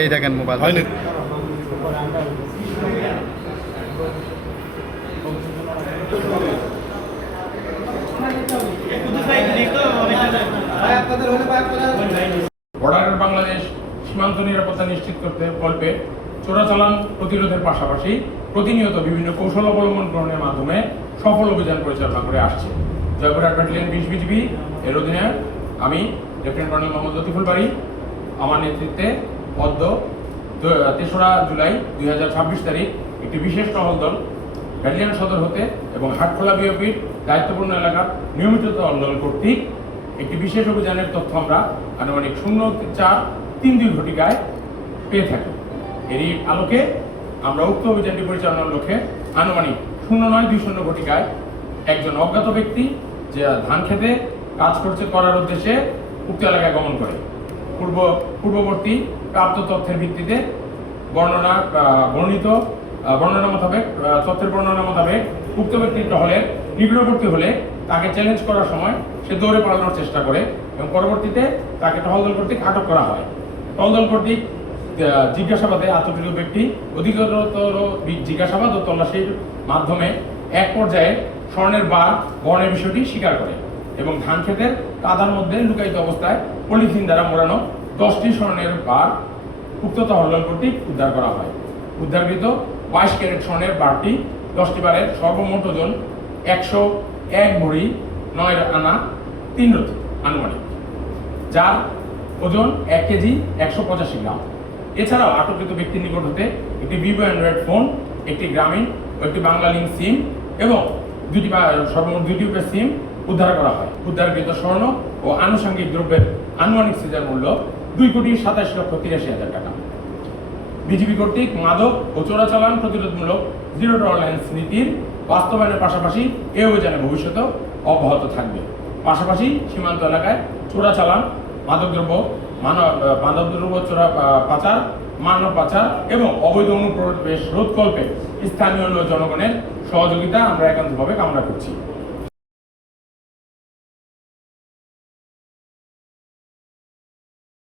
এই দেখেন মোবাইল হয়নি। বর্ডার বাংলাদেশ সীমান্ত নিরাপত্তা নিশ্চিত করতে কল্পে চোরাচালান প্রতিরোধের পাশাপাশি প্রতিনিয়ত বিভিন্ন কৌশল অবলম্বন গ্রহণের মাধ্যমে সফল অভিযান পরিচালনা করে আসছে। জয়পুরহাট ব্যাটালিয়ন 20 বিজিবি এর অধীনে আমি লেফটেন্যান্ট কর্নেল মোহাম্মদ লতিফুল বারী আমার নেতৃত্বে পদ্ম 3রা জুলাই 2026 তারিখ একটি বিশেষ টহল দল ব্যাটালিয়ন সদর হতে এবং হাটখোলা বিওপির দায়িত্বপূর্ণ এলাকার নিয়মিত টহল কর্তৃক একটি বিশেষ অভিযানের তথ্য আমরা আনুমানিক 0432 ঘটিকায় পেয়ে থাকি। এরই আলোকে আমরা উক্ত অভিযানটি পরিচালনার লক্ষ্যে আনুমানিক 0920 ঘটিকায় একজন অজ্ঞাত ব্যক্তি যে ধান খেতে কাজ করার উদ্দেশ্যে উক্ত এলাকায় গমন করে পূর্ববর্তী প্রাপ্ত তথ্যের ভিত্তিতে তথ্যের বর্ণনা মোতাবেক উক্ত ব্যক্তির টহলের নিকটবর্তী হলে তাকে চ্যালেঞ্জ করার সময় সে দৌড়ে পালানোর চেষ্টা করে এবং পরবর্তীতে তাকে টহলদল কর্তৃক আটক করা হয়। টহলদল কর্তৃক জিজ্ঞাসাবাদে আতঙ্কিত ব্যক্তি অধিকতর জিজ্ঞাসাবাদ ও তল্লাশির মাধ্যমে এক পর্যায়ে স্বর্ণের বার বহনের বিষয়টি স্বীকার করে এবং ধান ক্ষেতের কাদার মধ্যে লুকায়িত অবস্থায় পলিথিন দ্বারা মোড়ানো 10টি স্বর্ণের বার উক্ত টহলদল কর্তৃক উদ্ধার করা হয়। উদ্ধারকৃত 22 ক্যারেট স্বর্ণের বারটি 10টি বারের সর্বমোট ওজন 101 ভরি 9 আনা 3 রতি আনুমানিক, যার ওজন 1 কেজি 185 গ্রাম। এছাড়াও আটককৃত ব্যক্তির নিকট হতে একটি ভিভো অ্যান্ড্রয়েড ফোন, একটি গ্রামীণ ও একটি বাংলা লিঙ্ক সিম এবং সর্বমোট 2টি উপের সিম উদ্ধার করা হয়। উদ্ধারকৃত স্বর্ণ ও আনুষঙ্গিক দ্রব্যের আনুমানিক সিজার মূল্য 2,27,83,000 টাকা। বিজিবি কর্তৃক মাদক ও চোরাচালান প্রতিরোধমূলক জিরো টলারেন্স নীতির বাস্তবায়নের পাশাপাশি এই অভিযানে ভবিষ্যতেও অব্যাহত থাকবে। পাশাপাশি সীমান্ত এলাকায় চোরাচালান, মাদকদ্রব্য পাচার, মানব পাচার এবং অবৈধ অনুপ্রবেশ রোধকল্পে স্থানীয় জনগণের সহযোগিতা আমরা একান্তভাবে কামনা করছি।